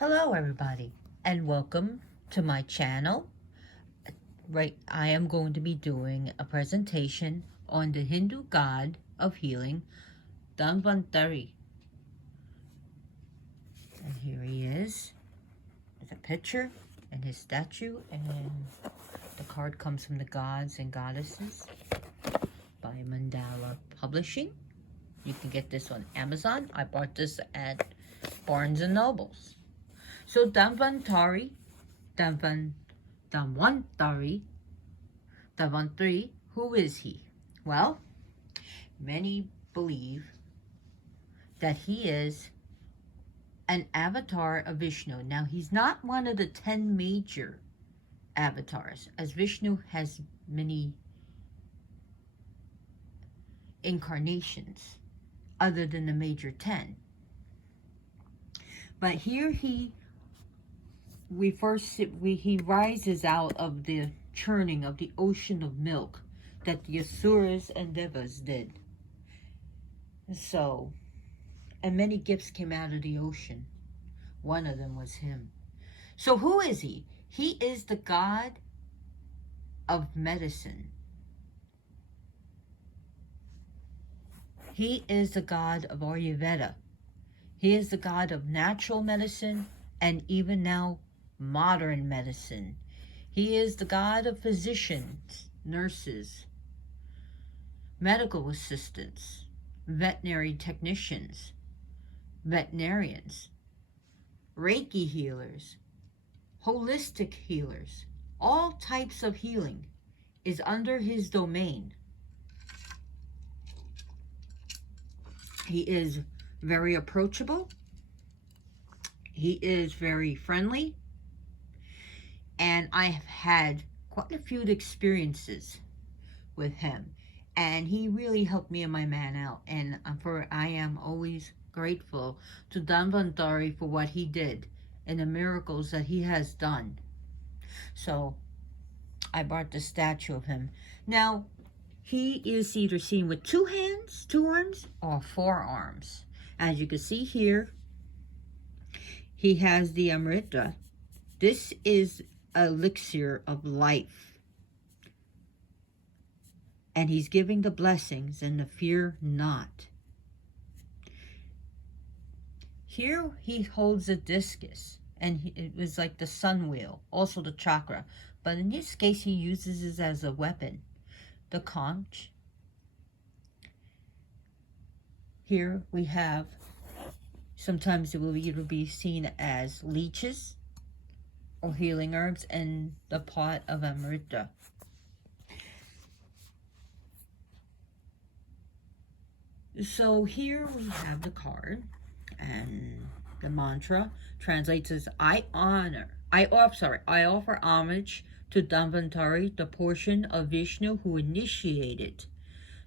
Hello everybody and welcome to my channel. I am going to be doing a presentation on the Hindu god of healing, Dhanvantari. And here he is with a picture and his statue, and the card comes from the gods and goddesses by Mandala Publishing. You can get this on Amazon. I bought this at Barnes and Nobles. So Dhanvantari, who is he? Well, many believe that he is an avatar of Vishnu. Now, he's not one of the 10 major avatars, as Vishnu has many incarnations other than the major 10. But here he rises out of the churning of the ocean of milk that the Asuras and Devas did. So, and many gifts came out of the ocean. One of them was him. So who is he? He is the god of medicine. He is the god of Ayurveda. He is the god of natural medicine and even now modern medicine. He is the god of physicians, nurses, medical assistants, veterinary technicians, veterinarians, Reiki healers, holistic healers. All types of healing is under his domain. He is very approachable. He is very friendly. And I have had quite a few experiences with him. And he really helped me and my man out. And I am always grateful to Dhanvantari for what he did and the miracles that he has done. So I brought the statue of him. Now, he is either seen with 2 hands, 2 arms, or 4 arms. As you can see here, he has the Amrita. This is elixir of life. And he's giving the blessings and the fear not. Here he holds a discus, and it was like the sun wheel, also the chakra. But in this case, he uses it as a weapon. The conch. Here we have, sometimes it will either be seen as leeches or healing herbs, and the pot of Amrita. So here we have the card, and the mantra translates as I offer homage to Dhanvantari, the portion of Vishnu who initiated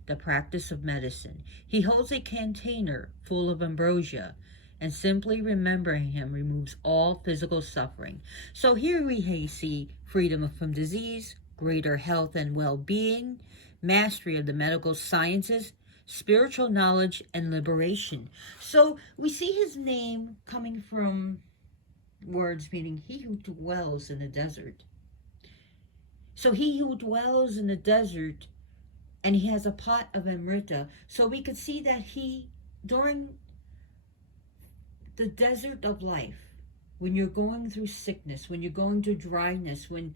the practice of medicine. He holds a container full of ambrosia, and simply remembering him removes all physical suffering. So here we see freedom from disease, greater health and well-being, mastery of the medical sciences, spiritual knowledge, and liberation. So we see his name coming from words meaning he who dwells in the desert. So he who dwells in the desert, and he has a pot of Amrita. So we could see that he, during the desert of life, when you're going through sickness, when you're going through dryness, when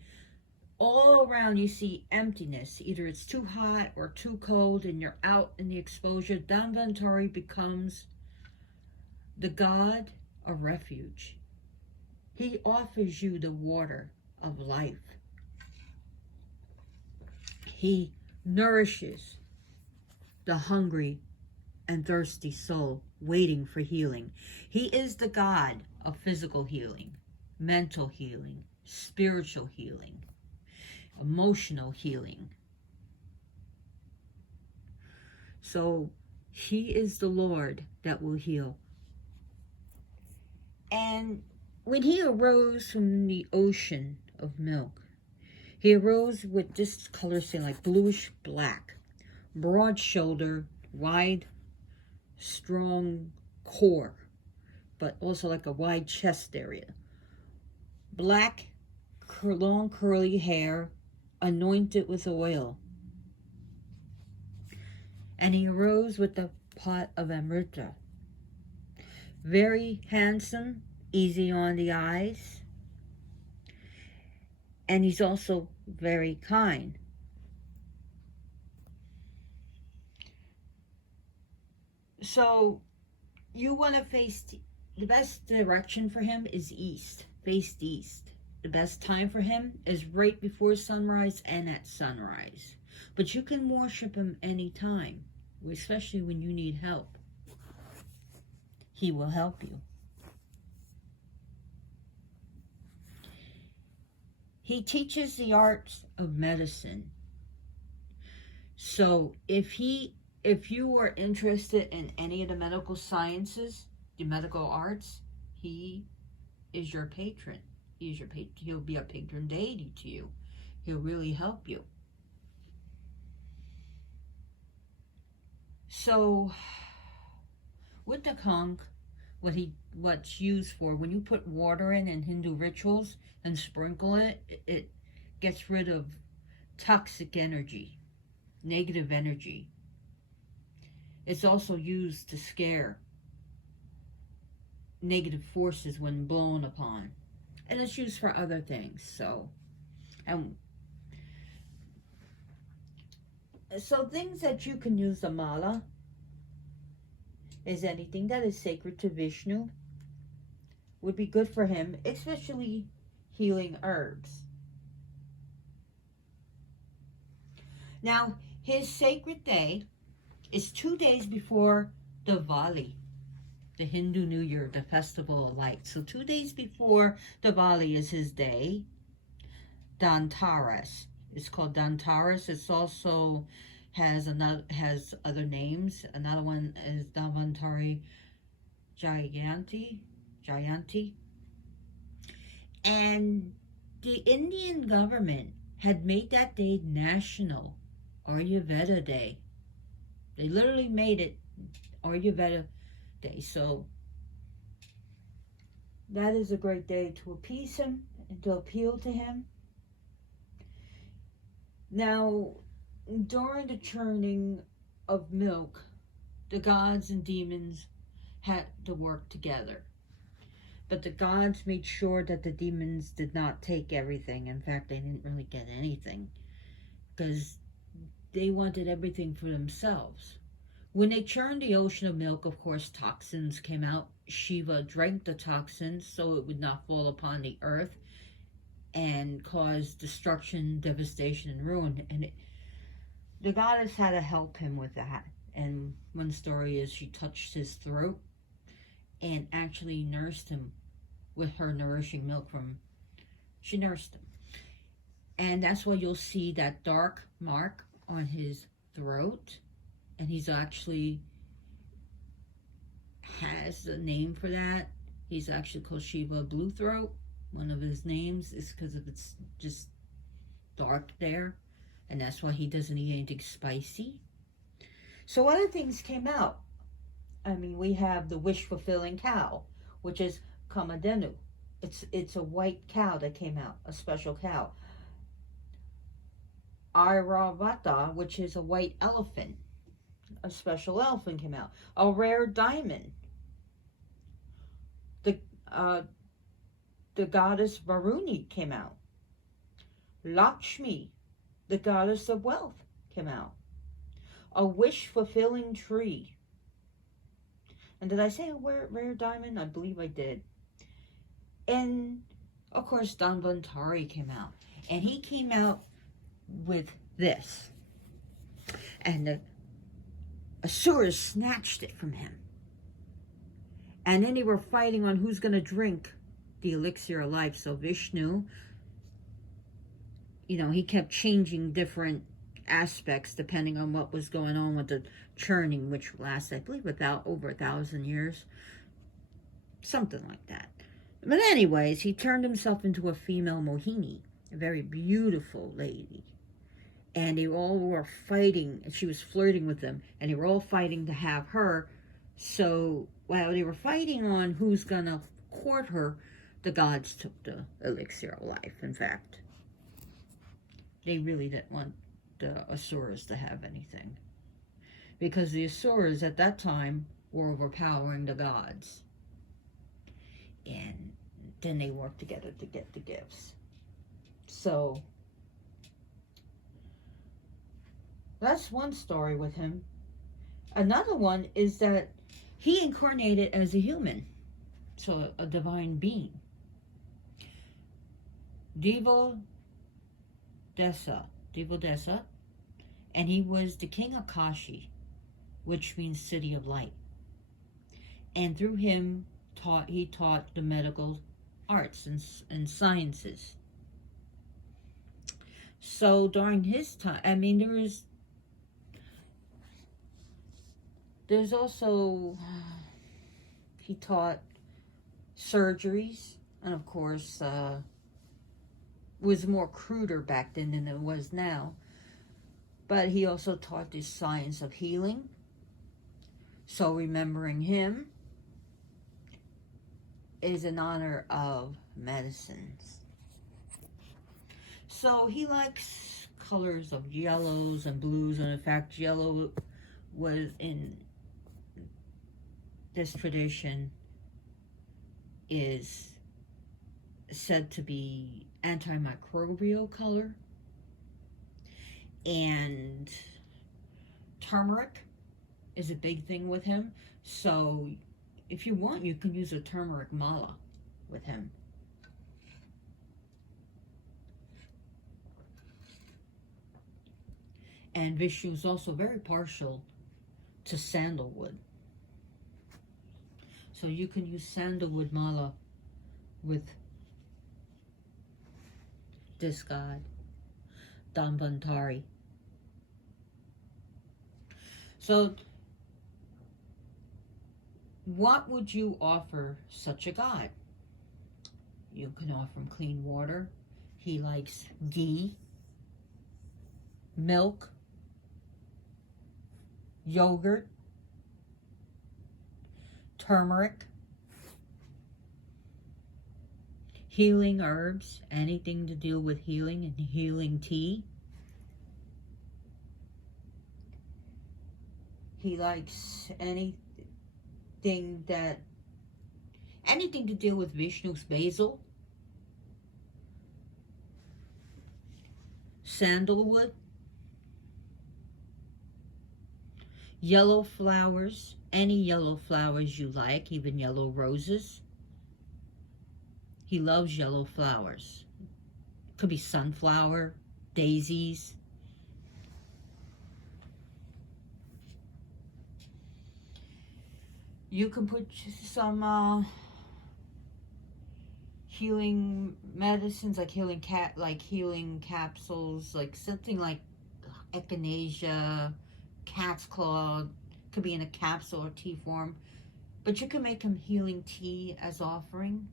all around you see emptiness, either it's too hot or too cold and you're out in the exposure, Dhanvantari becomes the god of refuge. He offers you the water of life. He nourishes the hungry and thirsty soul waiting for healing. He is the god of physical healing, mental healing, spiritual healing, emotional healing. So he is the Lord that will heal. And when he arose from the ocean of milk, he arose with this color saying like bluish black, broad shoulder, wide, strong core, but also like a wide chest area. Black, long curly hair, anointed with oil. And he arose with the pot of amrita. Very handsome, easy on the eyes, and he's also very kind. So you want to face the best direction for him is east, faced east. The best time for him is right before sunrise and at sunrise. But you can worship him anytime, especially when you need help. He will help you. He teaches the arts of medicine. So if you are interested in any of the medical sciences, the medical arts, he is your patron. He'll be a patron deity to you. He'll really help you. So with the conch, what's used for, when you put water in Hindu rituals and sprinkle it, it gets rid of toxic energy, negative energy. It's also used to scare negative forces when blown upon. And it's used for other things. So things that you can use the mala is anything that is sacred to Vishnu would be good for him, especially healing herbs. Now, his sacred day is 2 days before Diwali, the Hindu New Year, the Festival of Lights. So 2 days before Diwali is his day. Dhanvantari. It's called Dhanvantari. It's also has other names. Another one is Dhanvantari Jayanti. And the Indian government had made that day National Ayurveda Day. They literally made it Ayurveda Day. So that is a great day to appease him and to appeal to him. Now, during the churning of milk, the gods and demons had to work together. But the gods made sure that the demons did not take everything. In fact, they didn't really get anything, because they wanted everything for themselves. When they churned the ocean of milk, of course, toxins came out. Shiva drank the toxins so it would not fall upon the earth and cause destruction, devastation, and ruin. And the goddess had to help him with that. And one story is she touched his throat and actually nursed him with her nourishing milk she nursed him. And that's why you'll see that dark mark on his throat. And he's actually has a name for that. He's actually called Shiva Blue Throat. One of his names is because of it's just dark there. And that's why he doesn't eat anything spicy. So other things came out. I mean, we have the wish-fulfilling cow, which is Kamadhenu. It's a white cow that came out, a special cow. Airavata, which is a white elephant. A special elephant came out. A rare diamond. The goddess Varuni came out. Lakshmi, the goddess of wealth, came out. A wish-fulfilling tree. And did I say a rare diamond? I believe I did. And, of course, Dhanvantari came out. And he came out with this. And the Asuras snatched it from him. And then they were fighting on who's going to drink the elixir of life. So Vishnu, he kept changing different aspects depending on what was going on with the churning, which lasted, I believe, over 1,000 years. Something like that. But anyways, he turned himself into a female Mohini, a very beautiful lady. And they all were fighting, and she was flirting with them, and they were all fighting to have her so while they were fighting on who's gonna court her, the gods took the elixir of life. In fact, they really didn't want the Asuras to have anything, because the Asuras at that time were overpowering the gods, and then they worked together to get the gifts. So that's one story with him. Another one is that he incarnated as a human, so a divine being. Devo Desa, and he was the king of Kashi, which means city of light. And through him, he taught the medical arts and sciences. So during his time, I mean, there's also, he taught surgeries, and of course, was more cruder back then than it was now. But he also taught the science of healing. So remembering him is in honor of medicines. So he likes colors of yellows and blues, and in fact, yellow was in this tradition is said to be antimicrobial color. And turmeric is a big thing with him. So if you want, you can use a turmeric mala with him. And Vishnu is also very partial to sandalwood. So you can use sandalwood mala with this god, Dhanvantari. So what would you offer such a god? You can offer him clean water. He likes ghee, milk, yogurt, turmeric, healing herbs, anything to deal with healing, and healing tea. He likes anything to deal with Vishnu's basil, sandalwood, yellow flowers, any yellow flowers you like, even yellow roses. He loves yellow flowers. Could be sunflower, daisies. You can put some healing medicines, like healing capsules, like something like echinacea, cat's claw. Could be in a capsule or tea form, but you can make him healing tea as offering.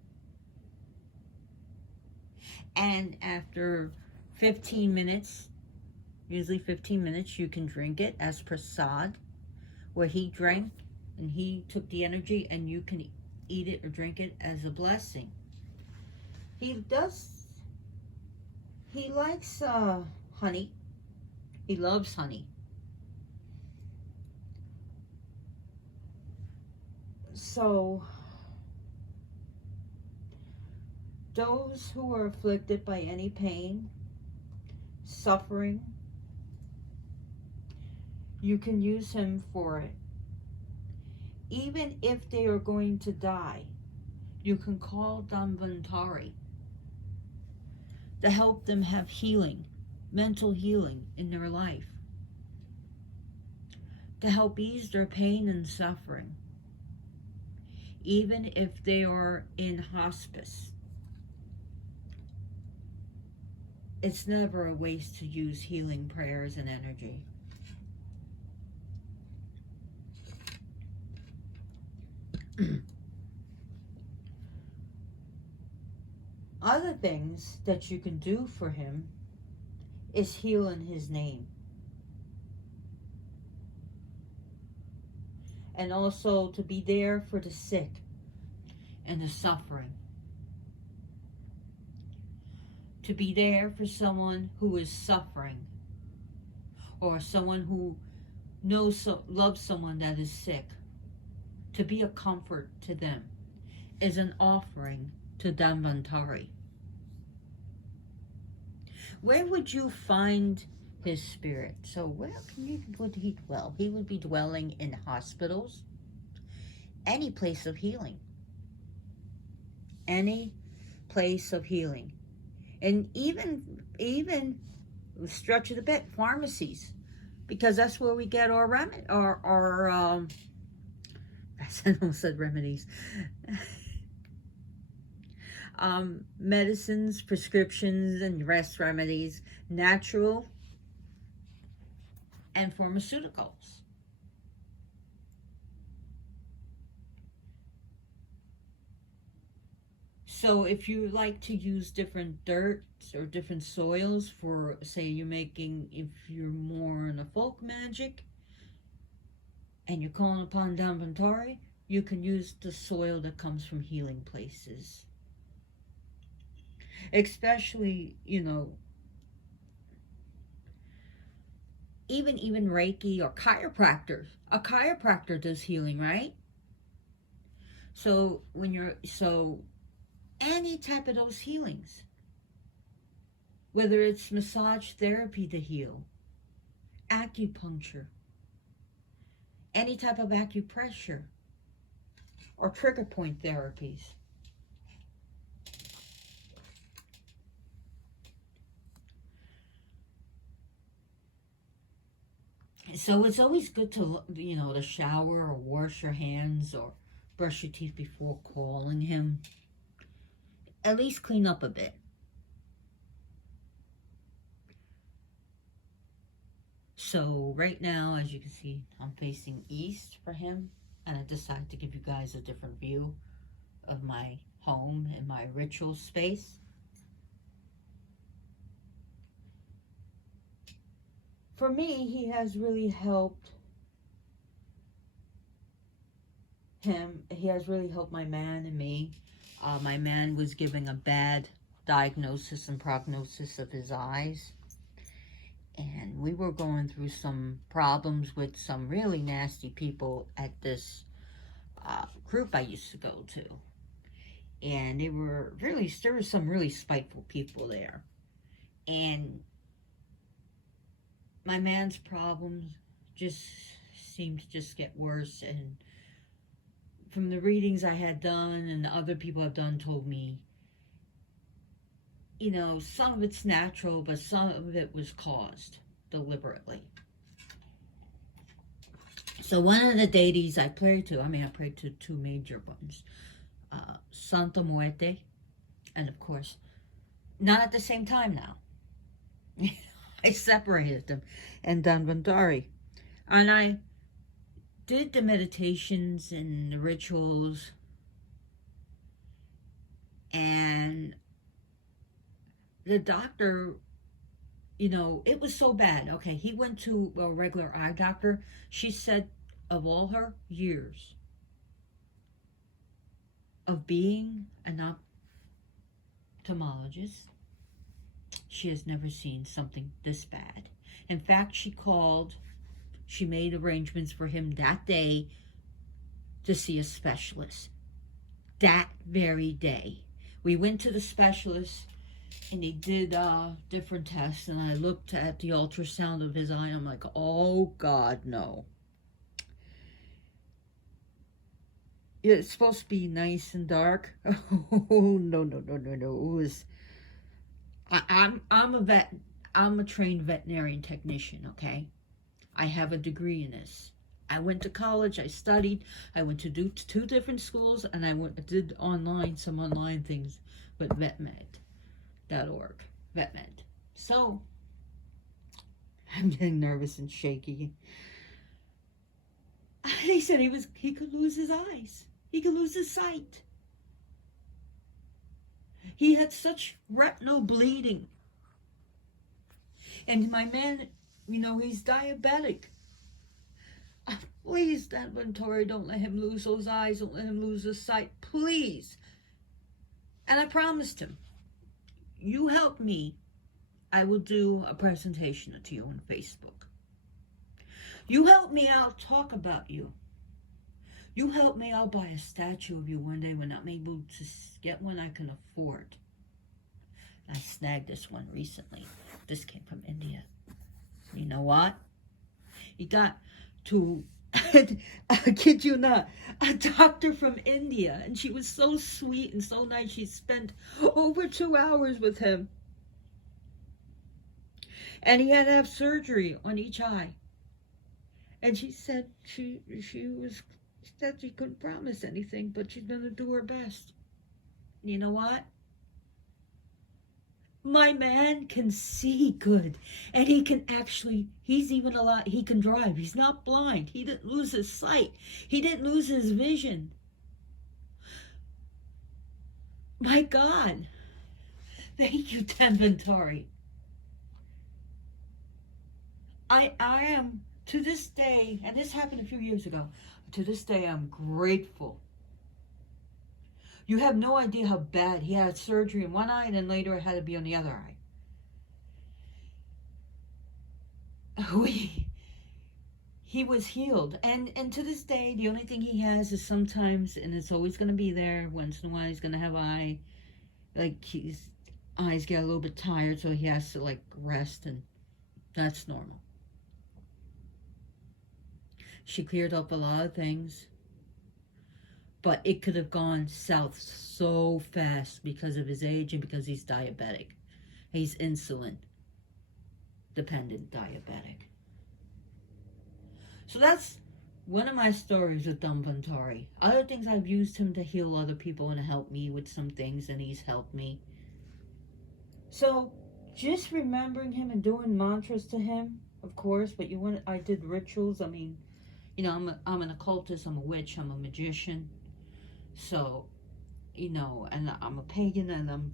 And after 15 minutes, usually 15 minutes, you can drink it as prasad, where he drank and he took the energy, and you can eat it or drink it as a blessing. He likes honey. He loves honey. So those who are afflicted by any pain, suffering, you can use him for it. Even if they are going to die, you can call Dhanvantari to help them have healing, mental healing in their life, to help ease their pain and suffering, even if they are in hospice. It's never a waste to use healing prayers and energy. Other things that you can do for him is heal in his name. and also to be there for the sick and the suffering. To be there for someone who is suffering, or someone who loves someone that is sick. To be a comfort to them is an offering to Dhanvantari. Where would you find his spirit? So where would he dwell? He would be dwelling in hospitals, any place of healing. Any place of healing. And even stretch it a bit, pharmacies, because that's where we get our I almost said remedies. Medicines, prescriptions, and rest remedies, natural and pharmaceuticals. So if you like to use different dirts or different soils for, say, if you're more in a folk magic and you're calling upon Dhanvantari, you can use the soil that comes from healing places. Especially, even Reiki or chiropractors. A chiropractor does healing, right? So any type of those healings, whether it's massage therapy to heal, acupuncture, any type of acupressure, or trigger point therapies. So it's always good to shower or wash your hands or brush your teeth before calling him. At least clean up a bit. So right now, as you can see, I'm facing east for him, and I decided to give you guys a different view of my home and my ritual space. For me, he has really helped him. He has really helped my man and me. My man was giving a bad diagnosis and prognosis of his eyes. And we were going through some problems with some really nasty people at this group I used to go to. And there were some really spiteful people there. And my man's problems just seemed to just get worse. And from the readings I had done and the other people I've done told me, some of it's natural, but some of it was caused deliberately. So one of the deities I prayed to, I prayed to two major ones, Santa Muerte, and of course, not at the same time now. I separated them, and Dhanvantari. And I did the meditations and the rituals, and the doctor, it was so bad. Okay, he went to a regular eye doctor. She said of all her years of being an ophthalmologist, she has never seen something this bad. In fact, she made arrangements for him that day to see a specialist. That very day. We went to the specialist, and he did different tests, and I looked at the ultrasound of his eye, and I'm like, oh God, no. It's supposed to be nice and dark. Oh, no. It was, I'm a vet. I'm a trained veterinarian technician, okay? I have a degree in this. I went to college, I studied, I went to do 2 different schools, and I did some online things with vetmed.org, vetmed. So, I'm getting nervous and shaky. They said he could lose his eyes. He could lose his sight. He had such retinal bleeding. And my man, he's diabetic. Please, Dhanvantari, don't let him lose those eyes. Don't let him lose his sight. Please. And I promised him, you help me, I will do a presentation to you on Facebook. You help me, I'll talk about you. You help me, I'll buy a statue of you one day when I'm able to get one I can afford. I snagged this one recently. This came from India. You know what? He got to, I kid you not, a doctor from India. And she was so sweet and so nice. She spent over 2 hours with him. And he had to have surgery on each eye. And she said she said she couldn't promise anything, but she's going to do her best. You know what? My man can see good, and he can actually, he's even he can drive. He's not blind. He didn't lose his sight. He didn't lose his vision. My God. Thank you, Dhanvantari. I am, to this day, and this happened a few years ago, to this day I'm grateful. You have no idea how bad. He had surgery in one eye, and then later it had to be on the other eye. He was healed. And to this day, the only thing he has is sometimes, and it's always going to be there, once in a while he's going to have his eyes get a little bit tired, so he has to rest, and that's normal. She cleared up a lot of things. But it could have gone south so fast because of his age and because he's diabetic. He's insulin dependent diabetic. So that's one of my stories with Dhanvantari. Other things, I've used him to heal other people and help me with some things, and he's helped me. So just remembering him and doing mantras to him, of course, but I did rituals. I mean, I'm an occultist, I'm a witch, I'm a magician. So, and I'm a pagan, and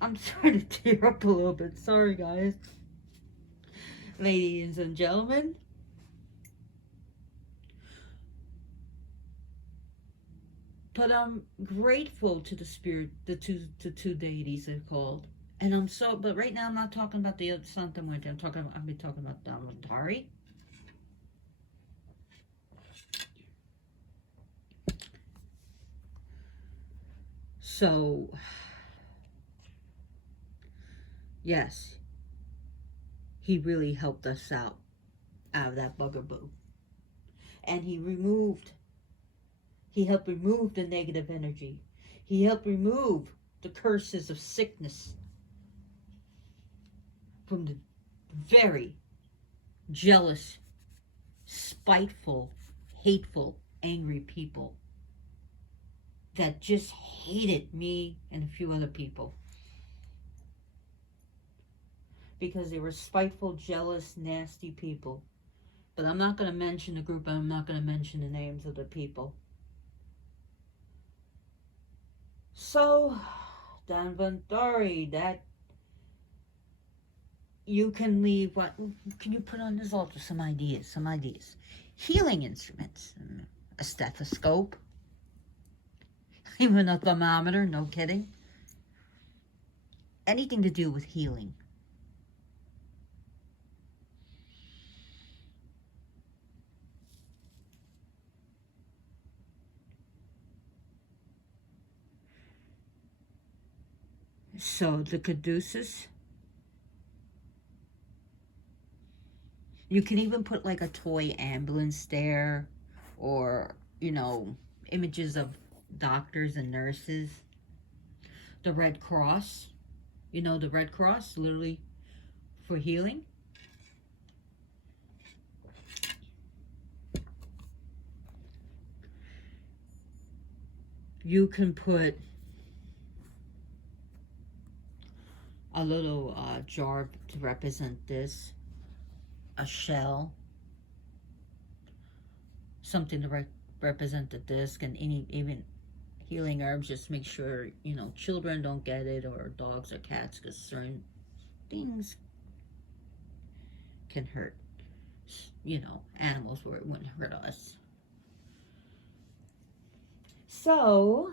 I'm starting to tear up a little bit. Sorry, guys. Ladies and gentlemen. But I'm grateful to the spirit, the two deities they're called. And but right now I'm not talking about the other Santa Muerte. I'll be talking about Dhanvantari. So, yes, he really helped us out of that bugaboo. And he helped remove the negative energy. He helped remove the curses of sickness from the very jealous, spiteful, hateful, angry people that just hated me and a few other people. Because they were spiteful, jealous, nasty people. But I'm not going to mention the group, I'm not going to mention the names of the people. So, Dhanvantari, that you can leave, what can you put on this altar? Some ideas. Healing instruments, a stethoscope, even a thermometer, no kidding. Anything to do with healing. So the caduceus, you can even put like a toy ambulance there, or images of doctors and nurses. The Red Cross, the Red Cross, literally for healing. You can put a little jar to represent this, a shell, something to represent the disc, and even healing herbs. Just make sure children don't get it, or dogs or cats, because certain things can hurt. animals where it wouldn't hurt us. So,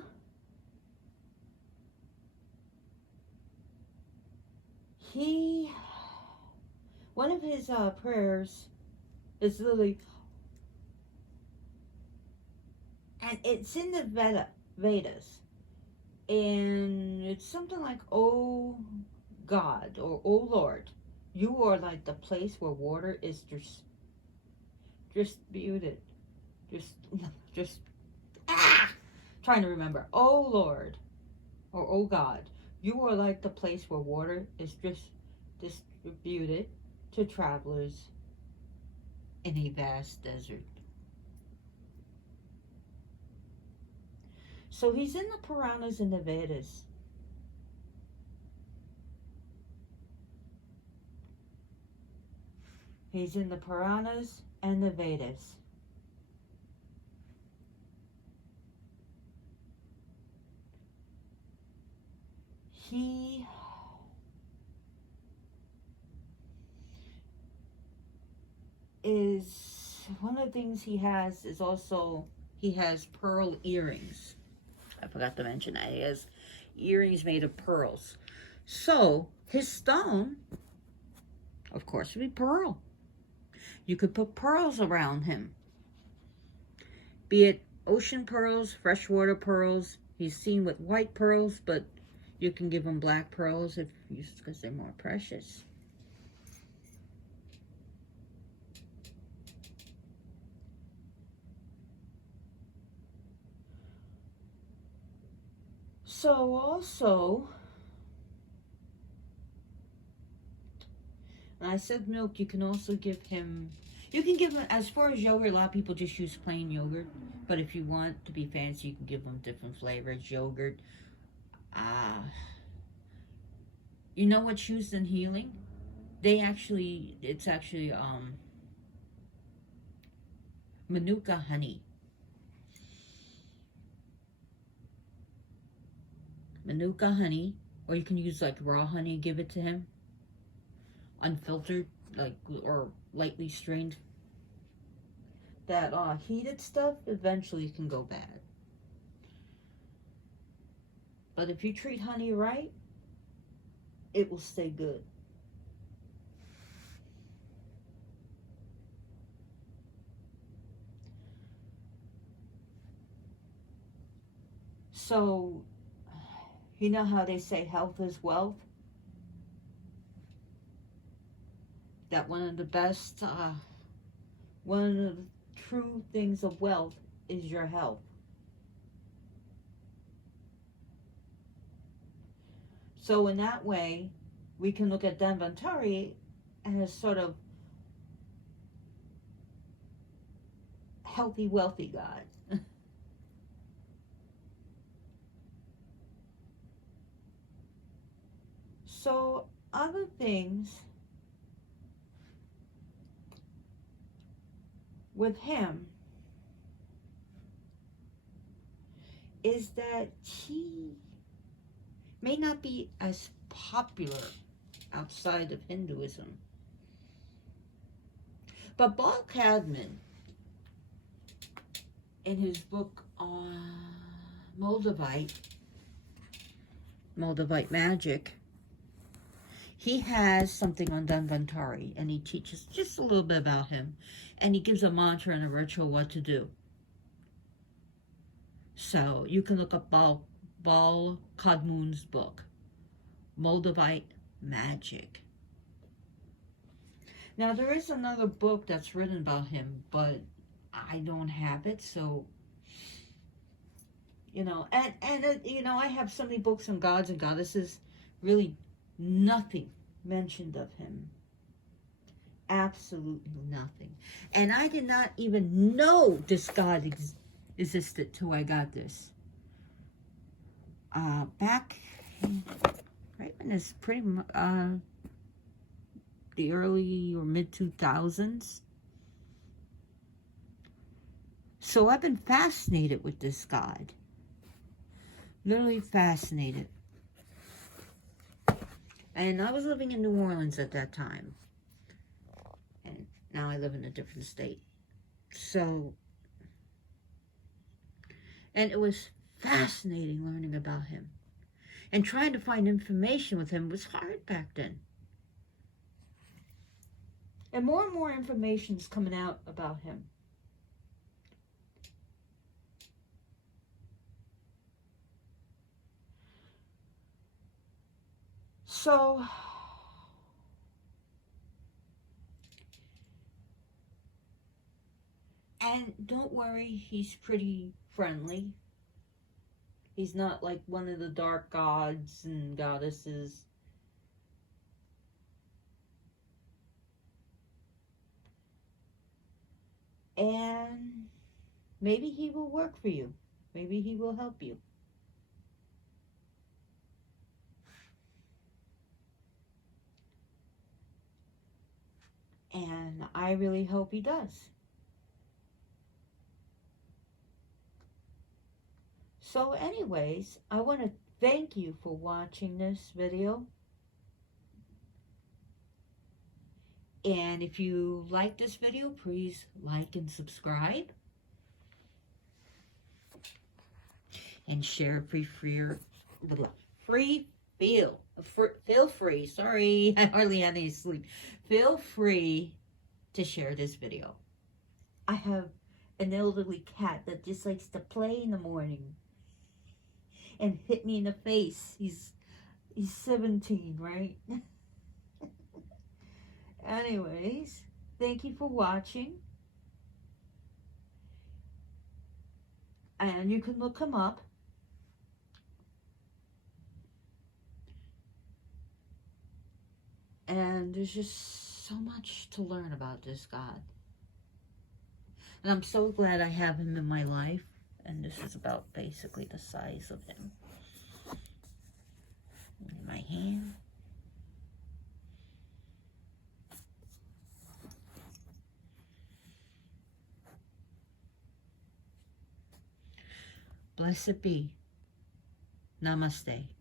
one of his prayers is literally, and it's in the Vedas, and it's something like, "Oh God," or "Oh Lord, you are like the place where water is disputed, just trying to remember. Oh Lord, or oh God, you are like the place where water is distributed to travelers in a vast desert." So he's in the Puranas and the Vedas. He's in the Puranas and the Vedas. He is, one of the things he has is also, he has pearl earrings. I forgot to mention that. He has earrings made of pearls. So his stone, of course, would be pearl. You could put pearls around him, be it ocean pearls, freshwater pearls. He's seen with white pearls, but you can give him black pearls because they're more precious. So also, and I said milk, you can also give him, as far as yogurt, a lot of people just use plain yogurt. But if you want to be fancy, you can give them different flavors, yogurt. You know what's used in healing? It's actually Manuka honey. Manuka honey, or you can use like raw honey and give it to him. Unfiltered, or lightly strained. That heated stuff eventually can go bad. But if you treat honey right, it will stay good. So, you know how they say health is wealth? That one of the true things of wealth is your health. So in that way, we can look at Dhanvantari as sort of healthy, wealthy God. So other things with him is that he may not be as popular outside of Hinduism. But Paul Cadman, in his book on Moldavite magic, he has something on Dhanvantari, and he teaches just a little bit about him, and he gives a mantra and a ritual what to do. So you can look up Paul Cadman's book, Moldavite Magic. Now there is another book that's written about him, but I don't have it, so and I have so many books on gods and goddesses, really nothing mentioned of him. Absolutely nothing. And I did not even know this god existed till I got this. Back right when it's pretty much the early or mid 2000s. So I've been fascinated with this god. Literally fascinated. And I was living in New Orleans at that time. And Now I live in a different state. So, and it was fascinating learning about him. And trying to find information with him was hard back then. And more information is coming out about him. So, and don't worry, he's pretty friendly. He's not like one of the dark gods and goddesses. And maybe he will work for you. Maybe he will help you. And I really hope he does. So anyways, I want to thank you for watching this video. And if you like this video, please like and subscribe. And share feel free, sorry, I hardly had any sleep. Feel free to share this video. I have an elderly cat that just likes to play in the morning and hit me in the face. He's 17, right? Anyways, thank you for watching. And you can look him up. And there's just so much to learn about this God. And I'm so glad I have him in my life. And this is about basically the size of him. In my hand. Blessed be. Namaste.